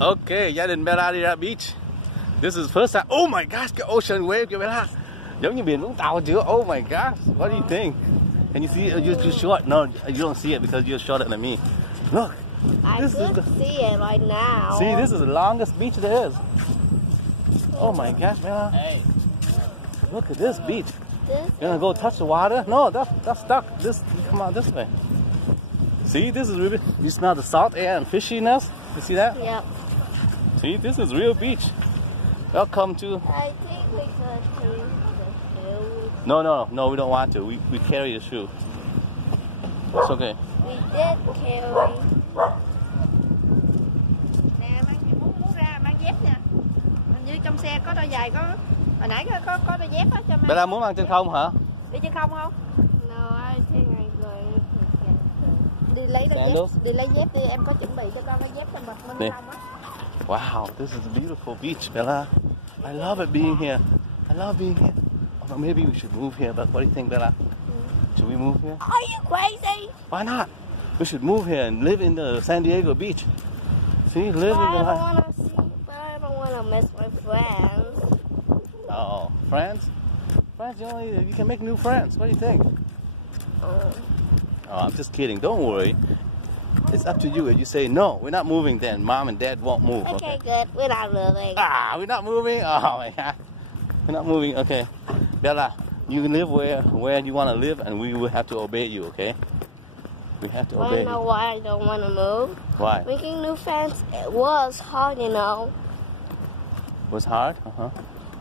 Okay, gia đình Bella đi ra beach. This is first time. Oh my gosh, cái ocean wave kìa Bella. Giống như biển Vũng Tàu chưa? Oh my gosh, what do you think? Can you see it? You're short. No, you don't see it because you're shorter than me. Look. I could see it right now. See, this is the longest beach there is. Oh my gosh, Bella. Hey. Look at this beach. You're gonna go touch the water? No, that's stuck. Come on this way. See, this is really. You smell the salt air and fishiness. You see that? Yep. See, this is real beach. Welcome to. I think we could carry the shoes. No, we don't want to. We carry the shoe. It's okay. We did carry. Nè, mang muốn ra mang dép nha. Hình như trong xe có đôi giày có. Hồi nãy có đôi dép á cho mang. Bella muốn mang trên không hả? Đi trên không không? No, I think I'm going to get Đi lấy đôi dép. Đi lấy dép đi, em có chuẩn bị cho con cái dép cho mình bên trong á. Wow, this is a beautiful beach, Bella. I love it being here. I love being here. Oh, maybe we should move here, but what do you think, Bella? Should we move here? Are you crazy? Why not? We should move here and live in the San Diego beach. See, live in the life. But I don't want to miss my friends. Oh, friends? Friends, you can make new friends. What do you think? Oh, I'm just kidding. Don't worry. It's up to you. If you say no, we're not moving, then Mom and Dad won't move. Okay, good. We're not moving. We're not moving? Oh my God. We're not moving. Okay. Bella, you can live where you want to live, and we will have to obey you, okay? We have to obey you. I know why I don't want to move. Why? Making new friends, it was hard, you know. Was hard? Uh-huh.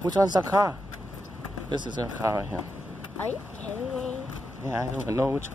Which one's the car? This is our car right here. Are you kidding me? Yeah, I don't know which